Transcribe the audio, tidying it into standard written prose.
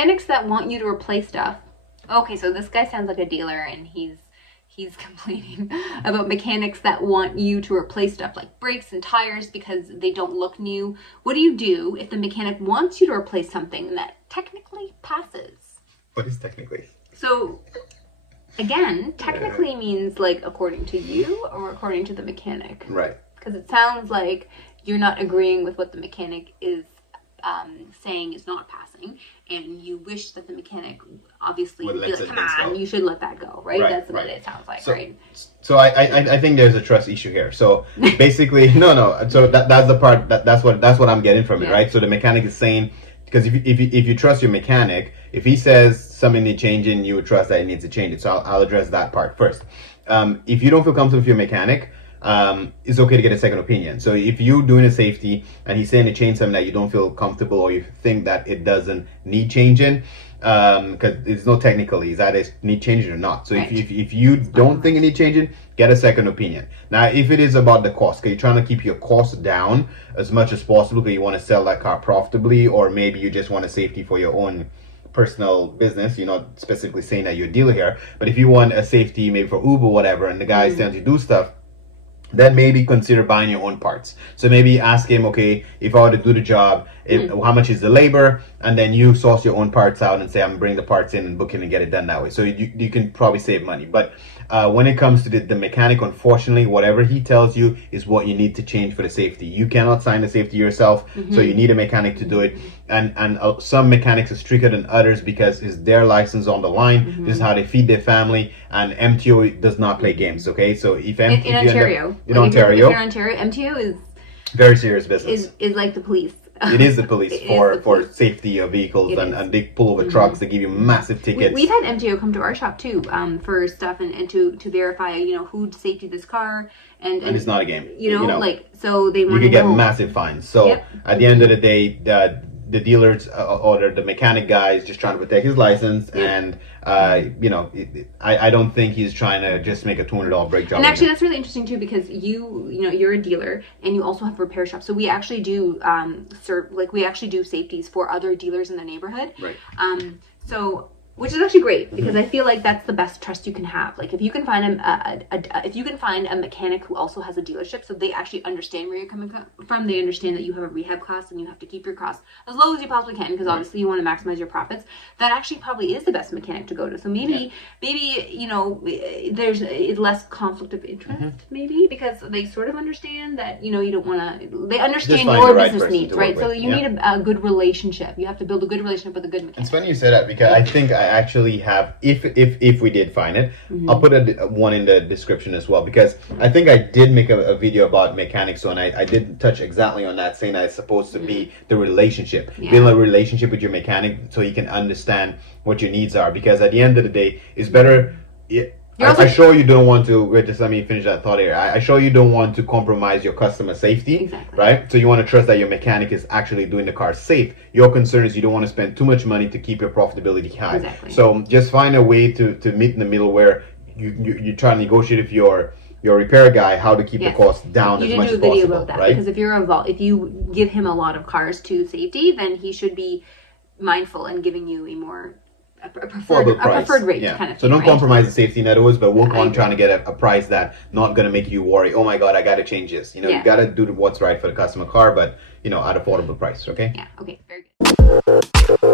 mechanics that want you to replace stuff. Okay, so this guy sounds like a dealer, and he's complaining about mechanics that want you to replace stuff like brakes and tires because they don't look new. What do you do if the mechanic wants you to replace something that technically passes? What is technically? So, again, technically means like according to you or according to the mechanic. Right. Because it sounds like you're not agreeing with what the mechanic is saying is not passing, and you wish that the mechanic obviously would be like, come on, you should let that go, right? That's what it sounds like, right? So I think there's a trust issue here. So basically, no. So that's the part that's what I'm getting from it, right? So the mechanic is saying, because if you trust your mechanic, if he says something needs changing, you would trust that it needs to change it. So I'll address that part first. If you don't feel comfortable with your mechanic, it's okay to get a second opinion. So if you're doing a safety and he's saying to change something that you don't feel comfortable or you think that it doesn't need changing, because it's not technically, is that it need changing or not. So if you don't think it need changing, get a second opinion. Now, if it is about the cost, because you're trying to keep your costs down as much as possible because you want to sell that car profitably, or maybe you just want a safety for your own personal business, you're not specifically saying that you're a dealer here, but if you want a safety maybe for Uber, whatever, and the guy is telling you to do stuff, then maybe consider buying your own parts. So maybe ask him, okay, if I were to do the job, how much is the labor? And then you source your own parts out and say, I'm bring the parts in and book it and get it done that way. So you can probably save money. But when it comes to the mechanic, unfortunately, whatever he tells you is what you need to change for the safety. You cannot sign the safety yourself, so you need a mechanic to do it. And some mechanics are stricter than others because it's their license on the line. This is how they feed their family. And MTO does not play games, okay? So if in Ontario, in Ontario, if you're in Ontario, MTO is very serious business. Is like the police. It is the police for safety of vehicles, and they pull over trucks. They give you massive tickets. We've had MTO come to our shop too, for stuff and to verify, who safetied this car, and it's not a game. Like, so they want to you can get massive fines. So at the end of the day, the dealers or the mechanic guy is just trying to protect his license, and I don't think he's trying to just make a $200 brake job. And actually, that's really interesting too, because you're a dealer and you also have a repair shop. So we actually do we actually do safeties for other dealers in the neighborhood. Right. Which is actually great, because I feel like that's the best trust you can have. Like, if you can find a mechanic who also has a dealership, so they actually understand where you're coming from, they understand that you have a rehab cost and you have to keep your costs as low as you possibly can, because obviously you want to maximize your profits. That actually probably is the best mechanic to go to. So maybe there's less conflict of interest, maybe, because they sort of understand that you don't want to. They understand your business needs, right? So you need a good relationship. You have to build a good relationship with a good mechanic. It's funny you say that, because I think I actually have, if we did find it, I'll put one in the description as well, because I think I did make a video about mechanics, so, and I did touch exactly on that, saying that it's supposed to be the relationship, build a relationship with your mechanic so he can understand what your needs are, because at the end of the day, it's better. I sure you don't want to, just let me finish that thought here. I sure you don't want to compromise your customer safety, right? So you want to trust that your mechanic is actually doing the car safe. Your concern is you don't want to spend too much money to keep your profitability high. Exactly. So just find a way to meet in the middle where you try to negotiate with your repair guy how to keep the cost down as much as possible. You do a video about that, right? Because if you give him a lot of cars to safety, then he should be mindful in giving you a preferred rate, kind of thing. So don't compromise the safety in other words, but work on trying to get a price that not going to make you worry, oh my god, I got to change this. You got to do what's right for the customer car, but at affordable price. Okay. Yeah. Okay. Very good.